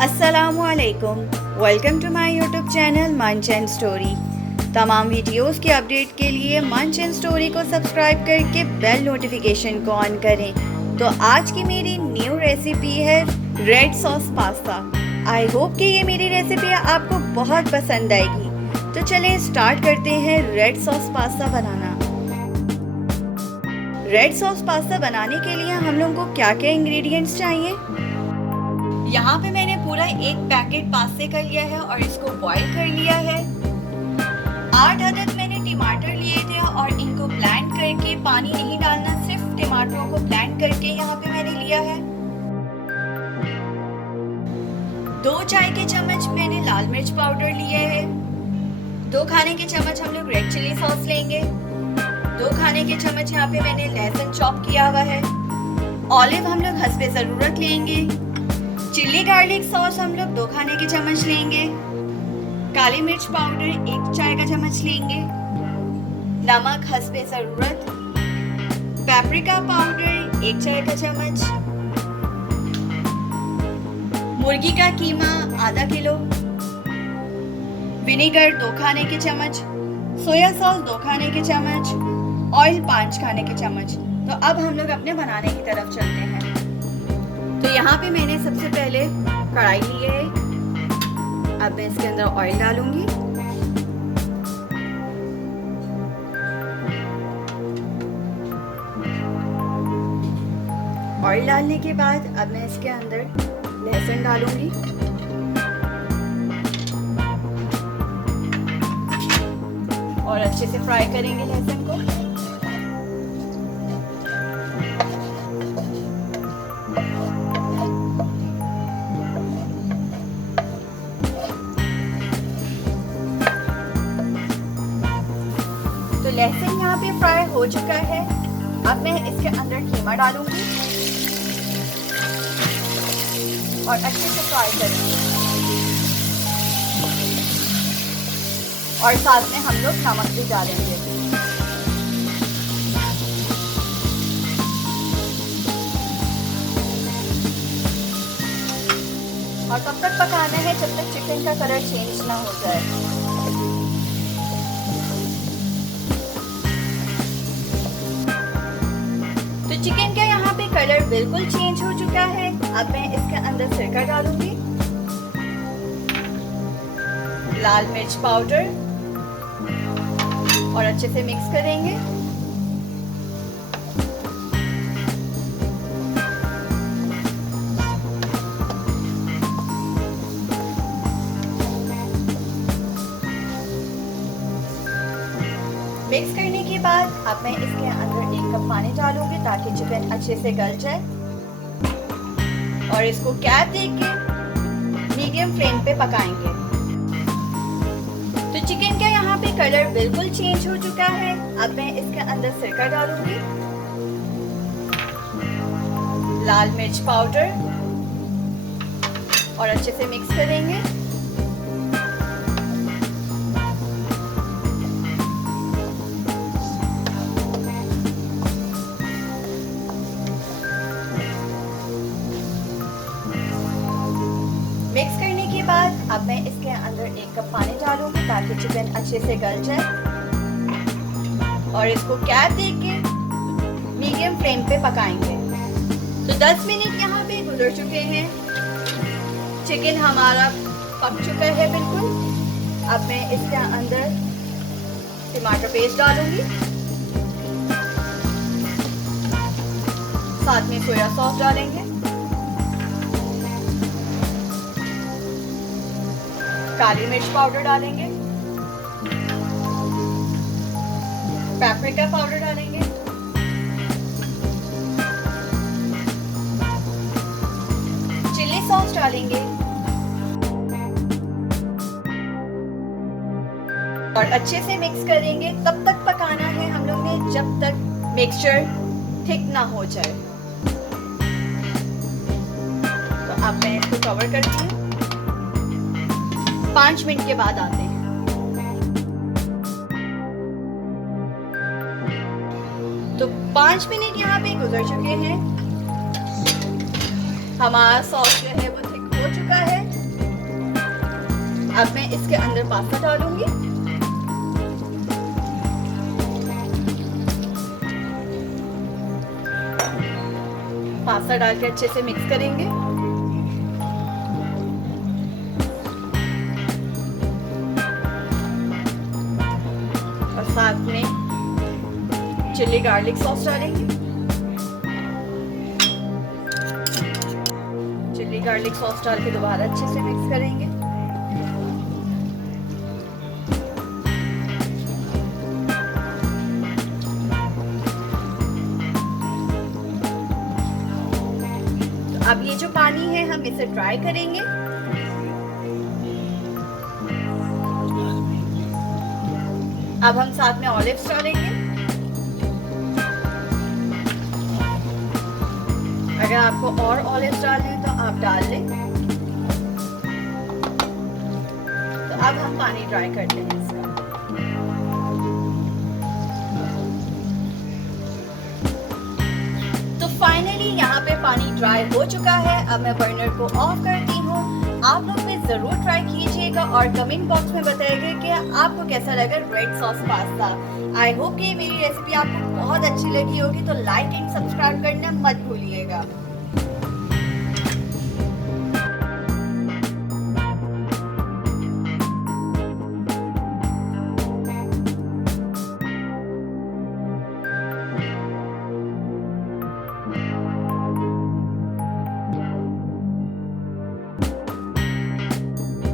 अस्सलामुअलैकुम, welcome to my YouTube channel मंच and story. तमाम वीडियोस के अपडेट के लिए मंच एंड स्टोरी को सब्सक्राइब करके बेल नोटिफिकेशन को ऑन करें। तो आज की मेरी न्यू रेसिपी है red sauce pasta. I hope कि ये मेरी रेसिपी आपको बहुत पसंद आएगी। तो चलें स्टार्ट करते हैं रेड सॉस पास्ता बनाना। रेड सॉस पास्ता बनाने के लिए हम लोगों को क्या क्या इंग्रेडिएंट्स चाहिए। यहाँ पे मैंने पूरा एक पैकेट पास्ते का लिया है और इसको बॉईल कर लिया है। 8 अदद मैंने टमाटर लिए थे और इनको ब्लेंड करके, पानी नहीं डालना, सिर्फ टमाटरों को ब्लेंड करके यहाँ पे मैंने लिया है। 2 चाय के चम्मच मैंने लाल मिर्च पाउडर लिया है। 2 खाने के चम्मच हम लोग रेड चिली सॉस लेंगे। 2 खाने के चम्मच यहाँ पे मैंने लहसुन चॉप किया हुआ है। ऑलिव हम लोग हस्बे ज़रूरत लेंगे। चिल्ली गार्लिक सॉस हम लोग 2 खाने के चम्मच लेंगे। काली मिर्च पाउडर 1 चाय का चम्मच लेंगे। नमक हस्बे ज़रूरत। पेपरिका पाउडर 1 चाय का चम्मच। मुर्गी का कीमा आधा किलो। विनेगर 2 खाने के चम्मच। सोया सॉस 2 खाने के चम्मच। ऑयल 5 खाने के चम्मच। तो अब हम लोग अपने बनाने की तरफ चलते हैं। तो यहाँ पे मैंने सबसे पहले कढ़ाई ली है। अब मैं इसके अंदर ऑयल डालूंगी। ऑयल डालने के बाद अब मैं इसके अंदर लहसुन डालूंगी। और अच्छे से फ्राई करेंगे लहसुन को। तो लहसुन यहाँ पे फ्राई हो चुका है। अब मैं इसके अंदर कीमा डालूंगी और अच्छे से फ्राई करेंगे। और साथ में हम लोग नमक भी डालेंगे। और तब तक पकाना है जब तक चिकन का कलर चेंज ना हो जाए। तो चिकन का यहाँ पे कलर बिल्कुल चेंज हो चुका है। अब मैं इसके अंदर सिरका डालूंगी, लाल मिर्च पाउडर और अच्छे से मिक्स करेंगे। मिक्स करने के बाद अब मैं इसके अंदर 1 कप पानी डालूंगी ताकि चिकन अच्छे से गल जाए। और इसको कैप देके मीडियम फ्लेम पे पकाएंगे। तो चिकन का यहाँ पे कलर बिल्कुल चेंज हो चुका है। अब मैं इसके अंदर सिरका डालूंगी, लाल मिर्च पाउडर और अच्छे से मिक्स करेंगे। मिक्स करने के बाद अब मैं इसके अंदर 1 कप पानी डालूंगी ताकि चिकन अच्छे से गल जाए। और इसको कैप देके मीडियम फ्लेम पे पकाएंगे। तो 10 मिनट यहाँ पे गुजर चुके हैं। चिकन हमारा पक चुका है बिल्कुल। अब मैं इसके अंदर टमाटर पेस्ट डालूंगी, साथ में सोया सॉस डालेंगे, काली मिर्च पाउडर डालेंगे, पेपरिका पाउडर डालेंगे, चिली सॉस डालेंगे और अच्छे से मिक्स करेंगे। तब तक पकाना है हम लोग ने जब तक मिक्सचर थिक ना हो जाए। तो अब मैं इसको कवर करती हूँ। 5 मिनट के बाद आते हैं। तो 5 मिनट यहाँ पे गुजर चुके हैं। हमारा सॉस जो है वो थिक हो चुका है। अब मैं इसके अंदर पास्ता डालूंगी। पास्ता डाल के अच्छे से मिक्स करेंगे। और साथ में चिल्ली गार्लिक सॉस डालेंगे। चिल्ली गार्लिक सॉस डाल के दोबारा अच्छे से मिक्स करेंगे। तो अब ये जो पानी है हम इसे ड्राई करेंगे। अब हम साथ में ऑलिव्स डालेंगे। अगर आपको और ऑलिव्स डालने तो आप डाल लें। तो अब हम पानी ड्राई करते हैं इसका। तो फाइनली यहाँ पे पानी ड्राई हो चुका है। अब मैं बर्नर को ऑफ करती हूँ। आप लोग भी जरूर ट्राई कीजिएगा और कमेंट बॉक्स में बताइएगा कि आपको कैसा लगा red sauce pasta. I hope कि मेरी रेसिपी आपको बहुत अच्छी लगी होगी। तो लाइक एंड सब्सक्राइब करना मत भूलिएगा।